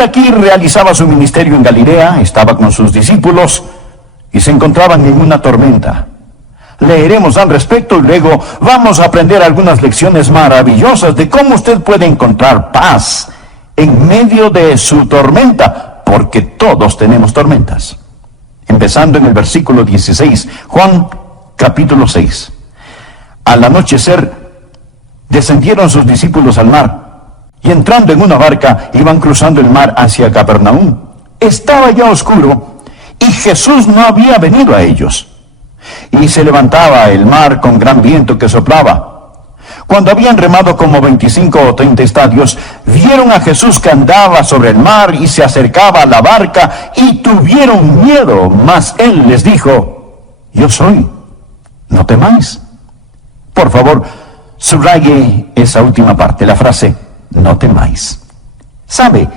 Aquí realizaba su ministerio en Galilea, estaba con sus discípulos y se encontraban en una tormenta. Leeremos al respecto y luego vamos a aprender algunas lecciones maravillosas de cómo usted puede encontrar paz en medio de su tormenta, porque todos tenemos tormentas. Empezando en el versículo 16, Juan capítulo 6. Al anochecer descendieron sus discípulos al mar, y entrando en una barca, iban cruzando el mar hacia Capernaum. Estaba ya oscuro, y Jesús no había venido a ellos. Y se levantaba el mar con gran viento que soplaba. Cuando habían remado como 25 o 30 estadios, vieron a Jesús que andaba sobre el mar y se acercaba a la barca, y tuvieron miedo. Mas él les dijo: yo soy, no temáis. Por favor, subraye esa última parte, la frase no temáis. ¿Sabe?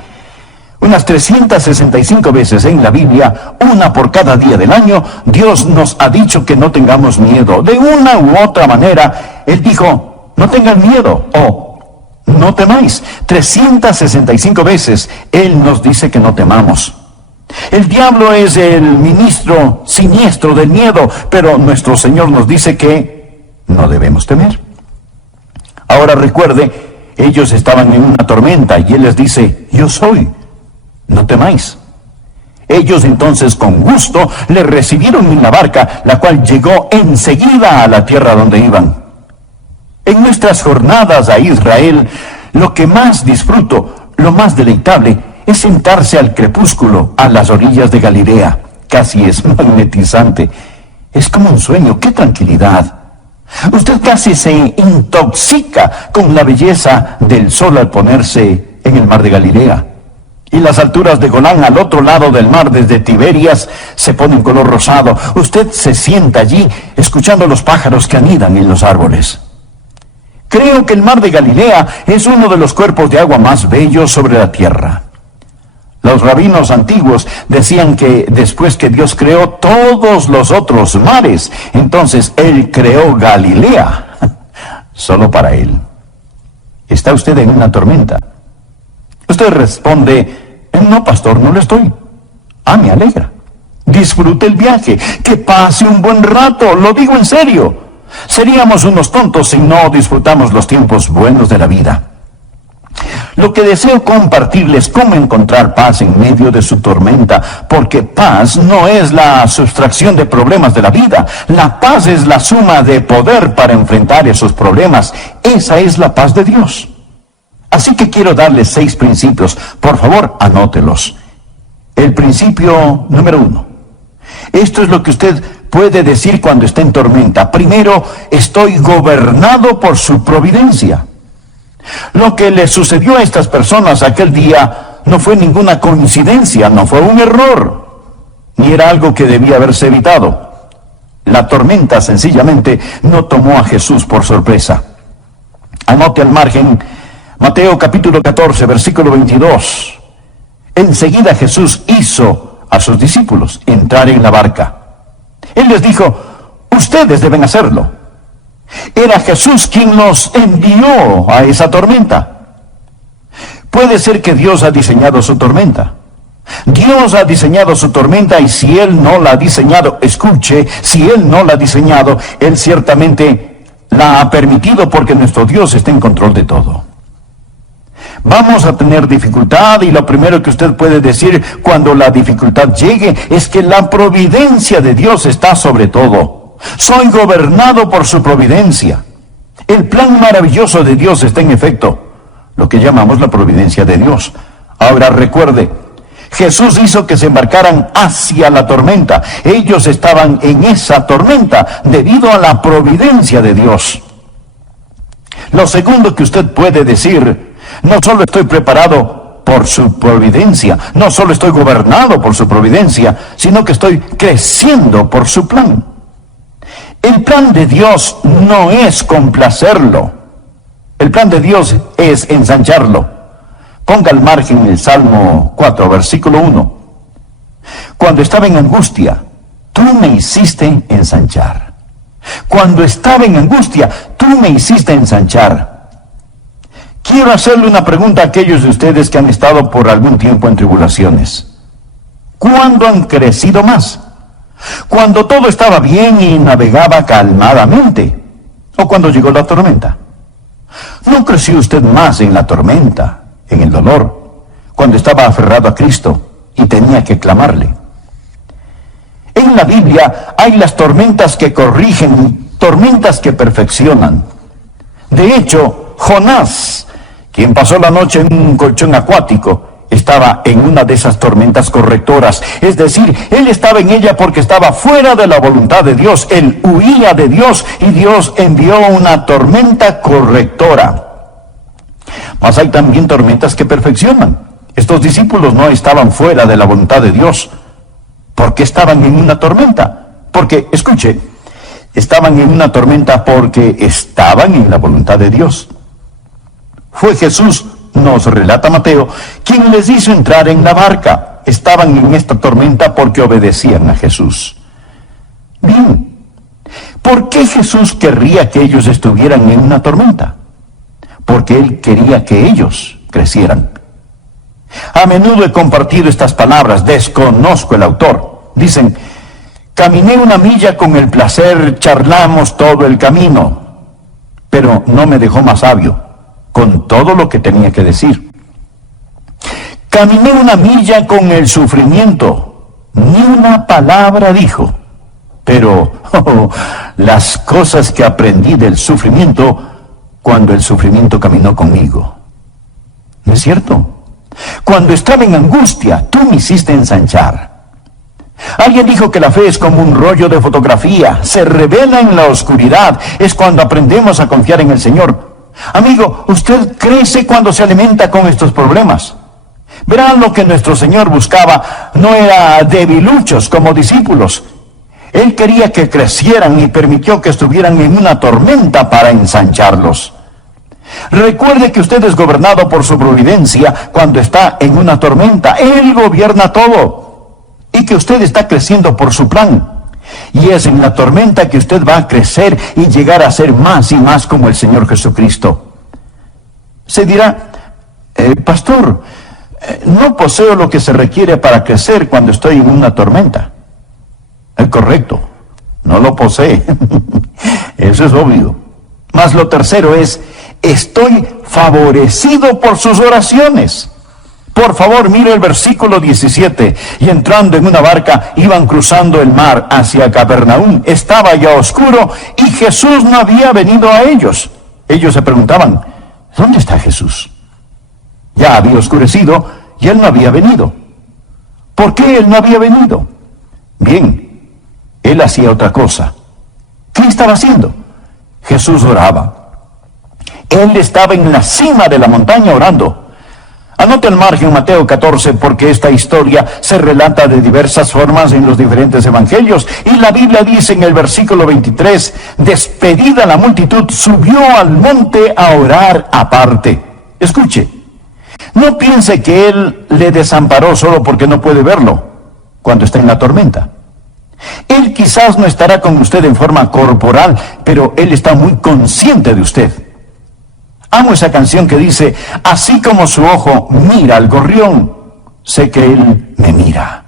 Unas 365 veces en la Biblia, una por cada día del año, Dios nos ha dicho que no tengamos miedo. De una u otra manera, Él dijo, no tengan miedo, o no temáis. 365 veces Él nos dice que no temamos. El diablo es el ministro siniestro del miedo, pero nuestro Señor nos dice que no debemos temer. Ahora recuerde, ellos estaban en una tormenta y Él les dice, yo soy, no temáis. Ellos entonces con gusto le recibieron en la barca, la cual llegó enseguida a la tierra donde iban. En nuestras jornadas a Israel, lo que más disfruto, lo más deleitable, es sentarse al crepúsculo a las orillas de Galilea. Casi es magnetizante. Es como un sueño, qué tranquilidad. Usted casi se intoxica con la belleza del sol al ponerse en el mar de Galilea. Y las alturas de Golán al otro lado del mar, desde Tiberias, se ponen color rosado. Usted se sienta allí escuchando los pájaros que anidan en los árboles. Creo que el mar de Galilea es uno de los cuerpos de agua más bellos sobre la tierra. Los rabinos antiguos decían que después que Dios creó todos los otros mares, entonces Él creó Galilea, solo para Él. ¿Está usted en una tormenta? Usted responde, no, pastor, no lo estoy. Ah, me alegra. Disfrute el viaje, que pase un buen rato, lo digo en serio. Seríamos unos tontos si no disfrutamos los tiempos buenos de la vida. Lo que deseo compartirles cómo encontrar paz en medio de su tormenta, porque paz no es la sustracción de problemas de la vida. La paz es la suma de poder para enfrentar esos problemas. Esa es la paz de Dios. Así que quiero darles 6 principios. Por favor, anótelos. El principio número 1. Esto es lo que usted puede decir cuando está en tormenta. Primero, estoy gobernado por su providencia. Lo que le sucedió a estas personas aquel día no fue ninguna coincidencia, no fue un error, ni era algo que debía haberse evitado. La tormenta sencillamente no tomó a Jesús por sorpresa. Anote al margen Mateo capítulo 14, versículo 22. Enseguida Jesús hizo a sus discípulos entrar en la barca. Él les dijo, ustedes deben hacerlo. Era Jesús quien nos envió a esa tormenta. Puede ser que Dios ha diseñado su tormenta. Dios ha diseñado su tormenta y si Él no la ha diseñado, escuche, si Él no la ha diseñado, Él ciertamente la ha permitido porque nuestro Dios está en control de todo. Vamos a tener dificultad y lo primero que usted puede decir cuando la dificultad llegue es que la providencia de Dios está sobre todo. Soy gobernado por su providencia. El plan maravilloso de Dios está en efecto, lo que llamamos la providencia de Dios. Ahora recuerde, Jesús hizo que se embarcaran hacia la tormenta. Ellos estaban en esa tormenta debido a la providencia de Dios. Lo segundo que usted puede decir, no solo estoy preparado por su providencia, no solo estoy gobernado por su providencia, sino que estoy creciendo por su plan. El plan de Dios no es complacerlo. El plan de Dios es ensancharlo. Ponga al margen el Salmo 4, versículo 1. Cuando estaba en angustia, tú me hiciste ensanchar. Cuando estaba en angustia, tú me hiciste ensanchar. Quiero hacerle una pregunta a aquellos de ustedes que han estado por algún tiempo en tribulaciones. ¿Cuándo han crecido más? ¿Cuando todo estaba bien y navegaba calmadamente? ¿O cuando llegó la tormenta? ¿No creció usted más en la tormenta, en el dolor, cuando estaba aferrado a Cristo y tenía que clamarle? En la Biblia hay las tormentas que corrigen, tormentas que perfeccionan. De hecho, Jonás, quien pasó la noche en un colchón acuático, estaba en una de esas tormentas correctoras. Es decir, él estaba en ella porque estaba fuera de la voluntad de Dios. Él huía de Dios y Dios envió una tormenta correctora. Mas hay también tormentas que perfeccionan. Estos discípulos no estaban fuera de la voluntad de Dios. ¿Por qué estaban en una tormenta? Porque, escuche, estaban en una tormenta porque estaban en la voluntad de Dios. Fue Jesús, nos relata Mateo, quien les hizo entrar en la barca. Estaban en esta tormenta porque obedecían a Jesús. Bien, ¿por qué Jesús querría que ellos estuvieran en una tormenta? Porque Él quería que ellos crecieran. A menudo he compartido estas palabras, desconozco el autor. Dicen, caminé una milla con el placer, charlamos todo el camino, pero no me dejó más sabio con todo lo que tenía que decir. Caminé una milla con el sufrimiento, ni una palabra dijo, pero las cosas que aprendí del sufrimiento cuando el sufrimiento caminó conmigo. ¿No es cierto? Cuando estaba en angustia, tú me hiciste ensanchar. Alguien dijo que la fe es como un rollo de fotografía, se revela en la oscuridad, es cuando aprendemos a confiar en el Señor. Amigo, usted crece cuando se alimenta con estos problemas. Verán, lo que nuestro Señor buscaba no era debiluchos como discípulos. Él quería que crecieran y permitió que estuvieran en una tormenta para ensancharlos. Recuerde que usted es gobernado por su providencia cuando está en una tormenta. Él gobierna todo. Y que usted está creciendo por su plan. Y es en la tormenta que usted va a crecer y llegar a ser más y más como el Señor Jesucristo. Se dirá, pastor, no poseo lo que se requiere para crecer cuando estoy en una tormenta. Es correcto, no lo posee. Eso es obvio. Mas lo tercero es, estoy favorecido por sus oraciones. Por favor, mire el versículo 17. Y entrando en una barca, iban cruzando el mar hacia Capernaum. Estaba ya oscuro y Jesús no había venido a ellos. Ellos se preguntaban, ¿dónde está Jesús? Ya había oscurecido y Él no había venido. ¿Por qué Él no había venido? Bien, Él hacía otra cosa. ¿Qué estaba haciendo? Jesús oraba. Él estaba en la cima de la montaña orando. Anote el margen Mateo 14 porque esta historia se relata de diversas formas en los diferentes evangelios. Y la Biblia dice en el versículo 23, despedida la multitud, subió al monte a orar aparte. Escuche, no piense que Él le desamparó solo porque no puede verlo cuando está en la tormenta. Él quizás no estará con usted en forma corporal, pero Él está muy consciente de usted. Amo esa canción que dice, así como su ojo mira al gorrión, sé que Él me mira.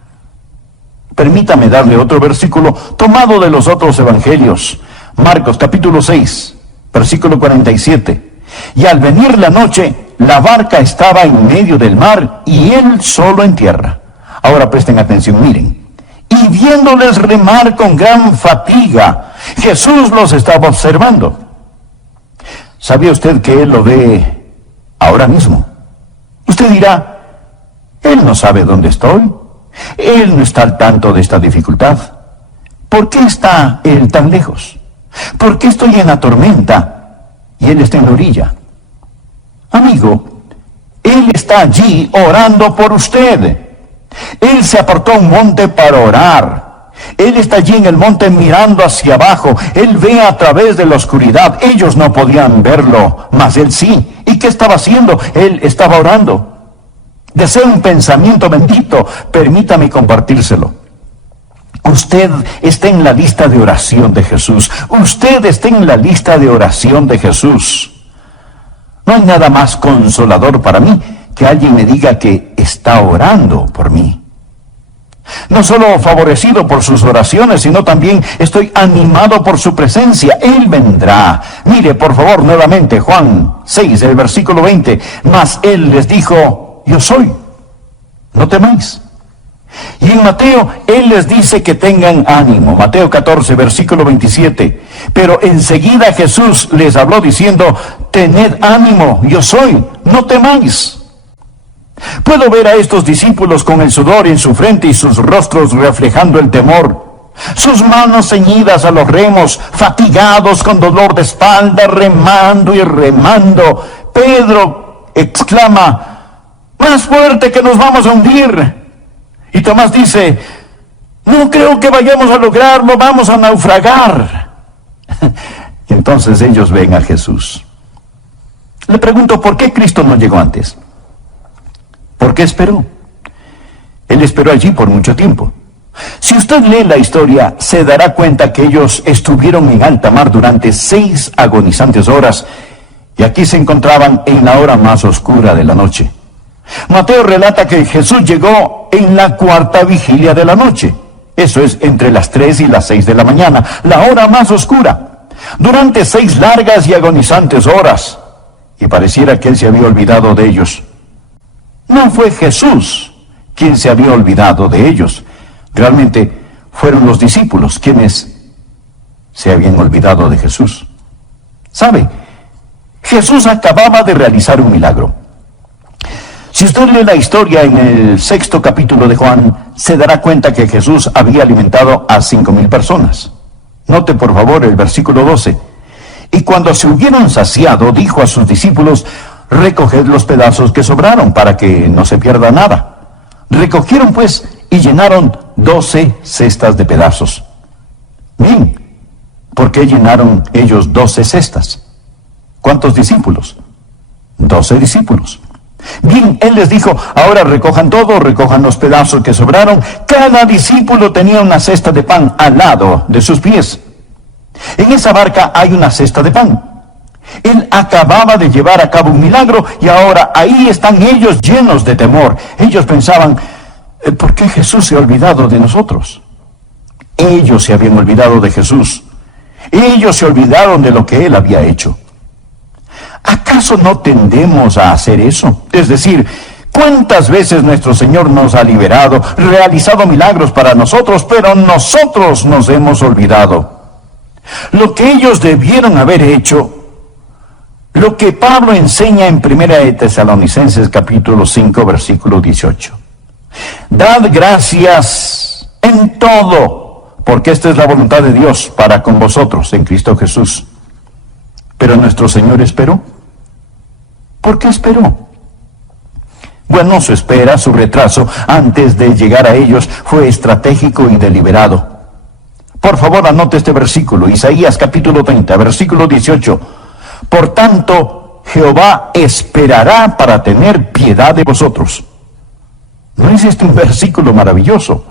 Permítame darle otro versículo tomado de los otros evangelios. Marcos capítulo 6, versículo 47. Y al venir la noche, la barca estaba en medio del mar y Él solo en tierra. Ahora presten atención, miren. Y viéndoles remar con gran fatiga, Jesús los estaba observando. ¿Sabía usted que Él lo ve ahora mismo? Usted dirá, Él no sabe dónde estoy. Él no está al tanto de esta dificultad. ¿Por qué está Él tan lejos? ¿Por qué estoy en la tormenta y Él está en la orilla? Amigo, Él está allí orando por usted. Él se apartó a un monte para orar. Él está allí en el monte mirando hacia abajo. Él ve a través de la oscuridad. Ellos no podían verlo, mas Él sí. ¿Y qué estaba haciendo? Él estaba orando. Deseo un pensamiento bendito. Permítame compartírselo. Usted está en la lista de oración de Jesús. Usted está en la lista de oración de Jesús. No hay nada más consolador para mí que alguien me diga que está orando por mí. No solo favorecido por sus oraciones, sino también estoy animado por su presencia. Él vendrá. Mire, por favor, nuevamente, Juan 6, el versículo 20. Mas Él les dijo, yo soy. No temáis. Y en Mateo, Él les dice que tengan ánimo. Mateo 14, versículo 27. Pero enseguida Jesús les habló diciendo, tened ánimo, yo soy, no temáis. Puedo ver a estos discípulos con el sudor en su frente y sus rostros reflejando el temor. Sus manos ceñidas a los remos, fatigados con dolor de espalda, remando y remando. Pedro exclama, más fuerte que nos vamos a hundir. Y Tomás dice, no creo que vayamos a lograrlo, vamos a naufragar. Y entonces ellos ven a Jesús. Le pregunto, ¿por qué Cristo no llegó antes? ¿Por qué esperó? Él esperó allí por mucho tiempo. Si usted lee la historia, se dará cuenta que ellos estuvieron en alta mar durante 6 agonizantes horas, y aquí se encontraban en la hora más oscura de la noche. Mateo relata que Jesús llegó en la 4ª vigilia de la noche. Eso es entre las 3 y las 6 de la mañana, la hora más oscura, durante 6 largas y agonizantes horas, y pareciera que Él se había olvidado de ellos. No fue Jesús quien se había olvidado de ellos. Realmente fueron los discípulos quienes se habían olvidado de Jesús. ¿Sabe? Jesús acababa de realizar un milagro. Si usted lee la historia en el 6º capítulo de Juan, se dará cuenta que Jesús había alimentado a 5,000 personas. Note por favor el versículo 12. Y cuando se hubieron saciado, dijo a sus discípulos, recoged los pedazos que sobraron para que no se pierda nada. Recogieron pues y llenaron 12 cestas de pedazos. Bien, ¿por qué llenaron ellos 12 cestas? ¿Cuántos discípulos? 12 discípulos. Bien, Él les dijo, ahora recojan todo, recojan los pedazos que sobraron. Cada discípulo tenía una cesta de pan al lado de sus pies. En esa barca hay una cesta de pan. Él acababa de llevar a cabo un milagro y ahora ahí están ellos llenos de temor. Ellos pensaban, ¿por qué Jesús se ha olvidado de nosotros? Ellos se habían olvidado de Jesús. Ellos se olvidaron de lo que Él había hecho. ¿Acaso no tendemos a hacer eso? Es decir, ¿cuántas veces nuestro Señor nos ha liberado, realizado milagros para nosotros, pero nosotros nos hemos olvidado? Lo que ellos debieron haber hecho, lo que Pablo enseña en 1 de Tesalonicenses capítulo 5, versículo 18. Dad gracias en todo, porque esta es la voluntad de Dios para con vosotros en Cristo Jesús. Pero nuestro Señor esperó. ¿Por qué esperó? Bueno, su espera, su retraso antes de llegar a ellos fue estratégico y deliberado. Por favor, anote este versículo, Isaías capítulo 30, versículo 18. Por tanto, Jehová esperará para tener piedad de vosotros. ¿No es este un versículo maravilloso?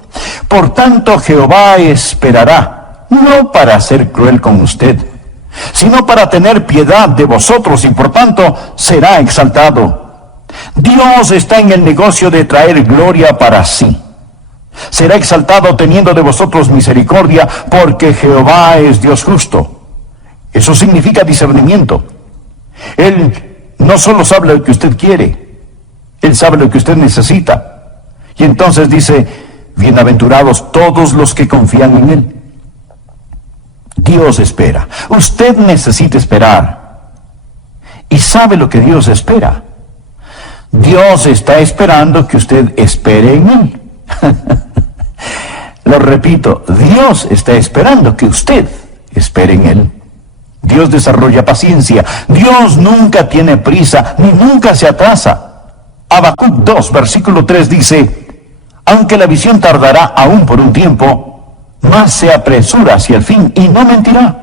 Por tanto, Jehová esperará, no para ser cruel con usted, sino para tener piedad de vosotros y por tanto será exaltado. Dios está en el negocio de traer gloria para sí. Será exaltado teniendo de vosotros misericordia, porque Jehová es Dios justo. Eso significa discernimiento. Él no solo sabe lo que usted quiere, Él sabe lo que usted necesita. Y entonces dice, bienaventurados todos los que confían en Él. Dios espera. Usted necesita esperar. ¿Y sabe lo que Dios espera? Dios está esperando que usted espere en Él. Lo repito, Dios está esperando que usted espere en Él. Dios desarrolla paciencia. Dios nunca tiene prisa, ni nunca se atrasa. Habacuc 2, versículo 3 dice, aunque la visión tardará aún por un tiempo, más se apresura hacia el fin y no mentirá.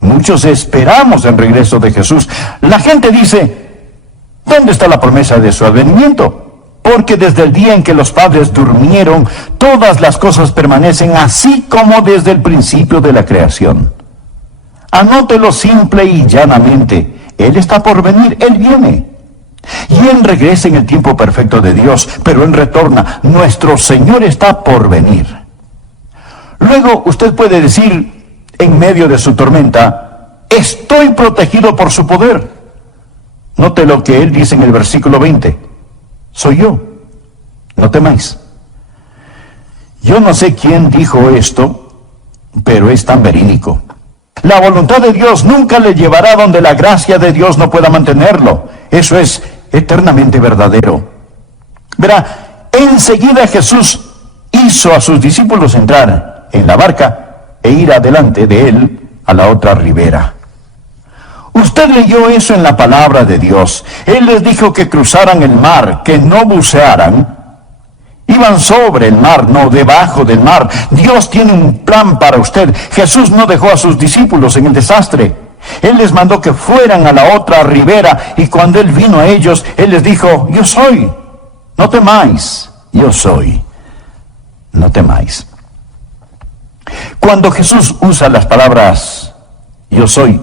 Muchos esperamos el regreso de Jesús. La gente dice, ¿dónde está la promesa de su advenimiento? Porque desde el día en que los padres durmieron, todas las cosas permanecen así como desde el principio de la creación. Anótelo simple y llanamente. Él está por venir, Él viene. Y Él regresa en el tiempo perfecto de Dios, pero Él retorna. Nuestro Señor está por venir. Luego usted puede decir, en medio de su tormenta, estoy protegido por su poder. Note lo que Él dice en el versículo 20. Soy yo, no temáis. Yo no sé quién dijo esto, pero es tan verídico. La voluntad de Dios nunca le llevará donde la gracia de Dios no pueda mantenerlo. Eso es eternamente verdadero. Verá, enseguida Jesús hizo a sus discípulos entrar en la barca e ir adelante de él a la otra ribera. Usted leyó eso en la palabra de Dios. Él les dijo que cruzaran el mar, que no bucearan. Iban sobre el mar, no debajo del mar. Dios tiene un plan para usted. Jesús no dejó a sus discípulos en el desastre. Él les mandó que fueran a la otra ribera, y cuando Él vino a ellos, Él les dijo, yo soy, no temáis, yo soy, no temáis. Cuando Jesús usa las palabras, yo soy,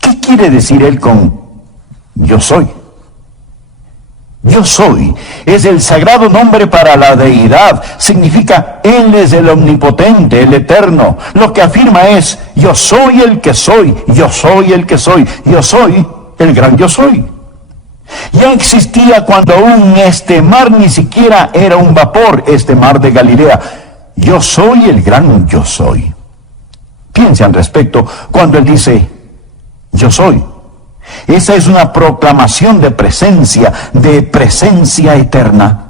¿qué quiere decir Él con yo soy? Yo soy es el sagrado nombre para la deidad. Significa Él es el omnipotente, el eterno. Lo que afirma es, yo soy el que soy, yo soy el que soy, yo soy el gran yo soy. Ya existía cuando aún este mar ni siquiera era un vapor, este mar de Galilea. Yo soy el gran yo soy. Piense al respecto cuando Él dice, yo soy. Esa es una proclamación de presencia eterna.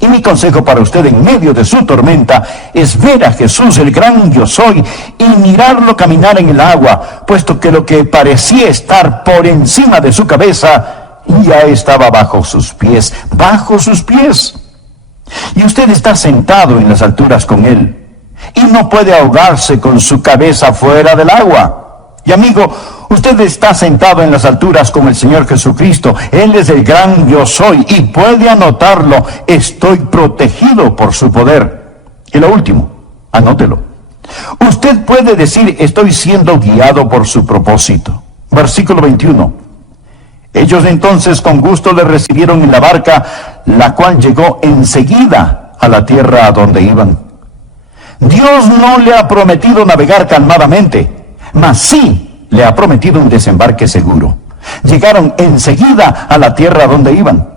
Y mi consejo para usted en medio de su tormenta es ver a Jesús, el gran yo soy, y mirarlo caminar en el agua, puesto que lo que parecía estar por encima de su cabeza ya estaba bajo sus pies, bajo sus pies. Y usted está sentado en las alturas con Él, y no puede ahogarse con su cabeza fuera del agua. Y amigo, usted está sentado en las alturas con el Señor Jesucristo. Él es el gran yo soy, y puede anotarlo, estoy protegido por su poder. Y lo último, anótelo. Usted puede decir, estoy siendo guiado por su propósito. Versículo 21. Ellos entonces con gusto le recibieron en la barca, la cual llegó enseguida a la tierra a donde iban. Dios no le ha prometido navegar calmadamente, mas sí le ha prometido un desembarque seguro. Llegaron enseguida a la tierra donde iban.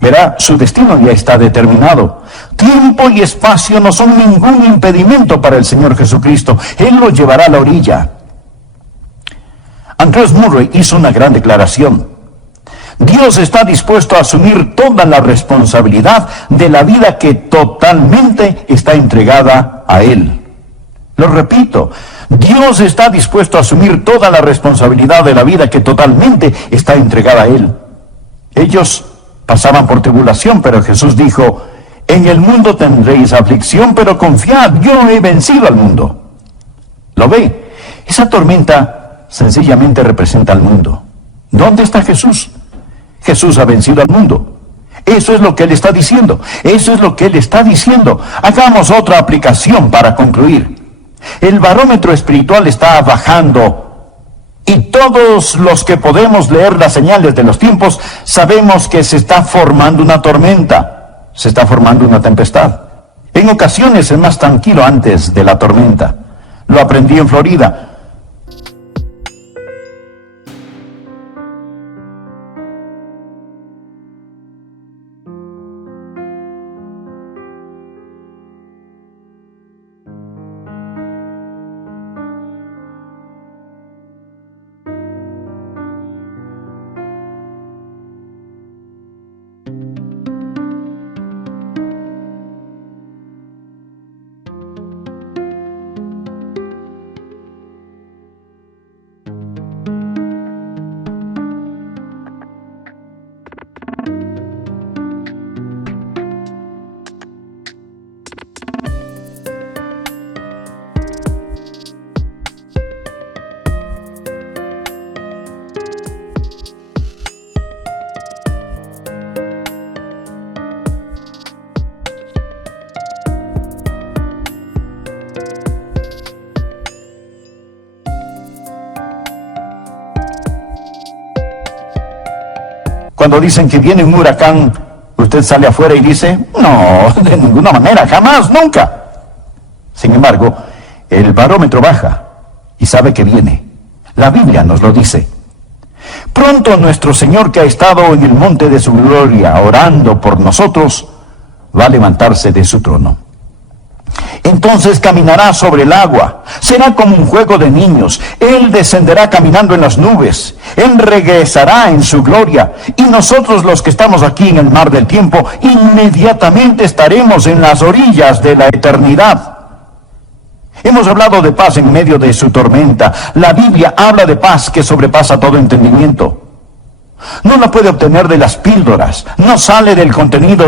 Verá, su destino ya está determinado. Tiempo y espacio no son ningún impedimento para el Señor Jesucristo. Él lo llevará a la orilla. Andrew Murray hizo una gran declaración. Dios está dispuesto a asumir toda la responsabilidad de la vida que totalmente está entregada a Él. Lo repito, Dios está dispuesto a asumir toda la responsabilidad de la vida que totalmente está entregada a Él. Ellos pasaban por tribulación, pero Jesús dijo, en el mundo tendréis aflicción, pero confiad, yo he vencido al mundo. ¿Lo ve? Esa tormenta sencillamente representa al mundo. ¿Dónde está Jesús? Jesús ha vencido al mundo. Eso es lo que Él está diciendo. Eso es lo que Él está diciendo. Hagamos otra aplicación para concluir. El barómetro espiritual está bajando, y todos los que podemos leer las señales de los tiempos sabemos que se está formando una tormenta, se está formando una tempestad. En ocasiones es más tranquilo antes de la tormenta. Lo aprendí en Florida. Cuando dicen que viene un huracán, usted sale afuera y dice, no, de ninguna manera, jamás, nunca. Sin embargo, el barómetro baja y sabe que viene. La Biblia nos lo dice. Pronto nuestro Señor, que ha estado en el monte de su gloria orando por nosotros, va a levantarse de su trono. Entonces caminará sobre el agua. Será como un juego de niños. Él descenderá caminando en las nubes. Él regresará en su gloria. Y nosotros, los que estamos aquí en el mar del tiempo, inmediatamente estaremos en las orillas de la eternidad. Hemos hablado de paz en medio de su tormenta. La Biblia habla de paz que sobrepasa todo entendimiento. No la puede obtener de las píldoras. No sale del contenido